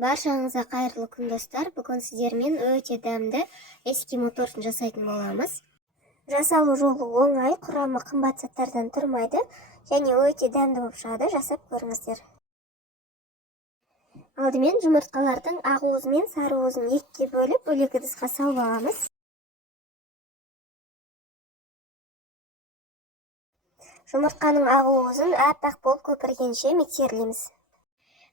Баршаңызға қайырлы күн достар. Бүгін сіздермен өте дәмді эскимо тортын жасайтын боламыз. Жасалу жолы оңай, құрамы қымбат заттардан тұрмайды және өте дәмді болып шығады. Жасап көріңіздер. Алдымен жұмыртқалардың ақ уызы мен сары уызын екіге бөліп, бөлек ыдысқа салып аламыз. Жұмыртқаның ақ уызын аппақ болып көпіргенше миксерлейміз.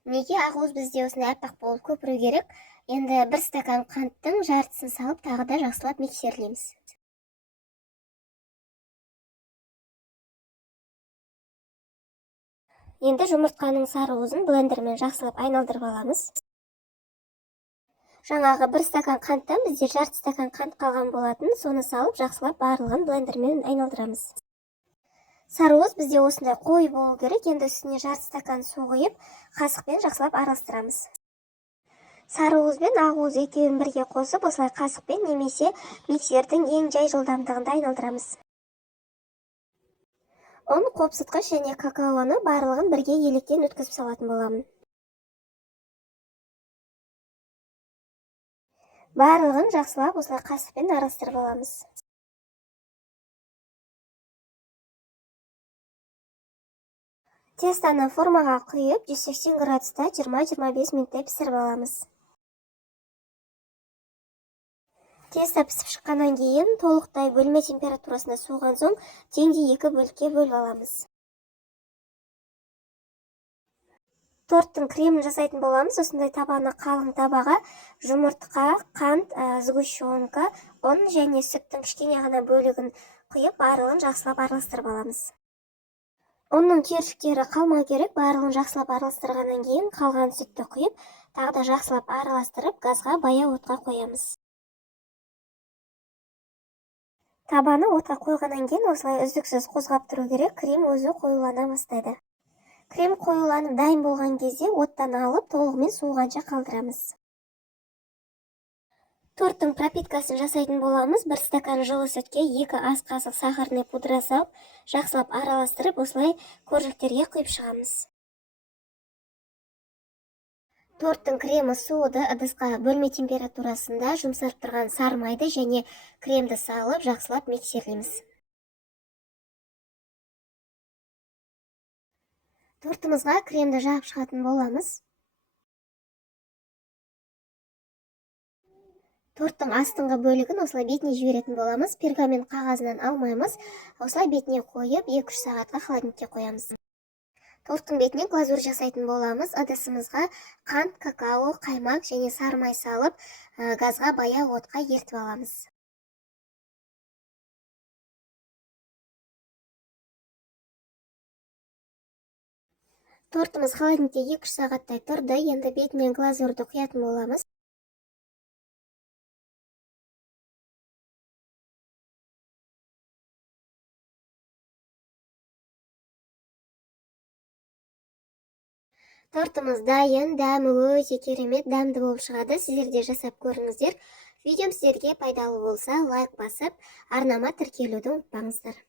Неге ақ уыз бізде осындай аппақ болып көпіру керек? Енді 1 стакан қанттың жартысын салып, тағы да жақсылап миксерлейміз. Енді жұмыртқаның сары уызын блендермен жақсылап айналдырып аламыз. Жаңағы 1 стакан қанттан бізде жарты стакан қант қалған болатын, соны салып жақсылап барлығын блендермен айналдырамыз. Сары уыз бізде осындай қой болу керек. Енді үстіне жарты стакан су құйып, қасықпен жақсылап араластырамыз. Сары уыз бен ақ уыз екеуін бірге қосып, осылай қасықпен немесе миксердің ең жай жылдамдығында айналдырамыз. ұн, қопсытқыш және какаоны барлығын бірге електен өткізіп салатын боламын. Барлығын жақсылап осылай қасықпен араластырып аламыз. Тестаны формаға құйып, 180 градуста 20-25 минуттай пісіріп аламыз. Тесто пісіп шыққаннан кейін толықтай бөлме температурасында суыған соң теңдей 2 бөлікке бөліп аламыз. Торттың кремін жасайтын боламыз. Осындай табаны қалың табаға жұмыртқа, қант, сгущенка, ұн және сүттің кішкене ғана бөлігін құйып, барлығын жақсылап араластырып аламыз. Ұнның кершіктері қалмау керек. Барлығын жақсылап араластырғаннан кейін қалған сүтті құйып, тағы да жақсылап араластырып, газға баяу отқа қоямыз. Табаны отқа қойғаннан кейін осылай үздіксіз қозғап тұру керек. Крем өзі қоюлана бастайды. Крем қоюланып дайын болған кезде оттан алып, толығымен суығанша қалдырамыз. Торттың пропиткасын жасайтын боламыз. 1 стакан жылы сүтке 2 ас қасық сахарный пудра салып, жақсылап араластырып, осылай коржіктерге құйып шығамыз. Торттың кремі суыды, ыдысқа бөлме температурасында жұмсарып тұрған сары майды және кремді салып, жақсылап миксерлейміз. Тортымызға кремді жағып шығатын боламыз. Торттың астыңғы бөлігін осылай бетіне жіберетін боламыз. Пергамент қағазынан алмаймыз. Осылай бетіне қойып, 2-3 сағатқа холодильникке қоямыз. Торттың бетіне глазурь жасайтын боламыз. Ыдысымызға қант, какао, қаймақ және сары май салып, газға баяу отқа ертіп аламыз. Тортымыз холодильникте 2-3 сағаттай тұрды. Енді бетіне глазурьді құятын боламыз. Тортымыз дайын, дәмі өте керемет, дәмді болып шығады. Сіздер де жасап көріңіздер. Видеом сіздерге пайдалы болса, лайк басып, арнама тіркелуді ұмытпаңыздар.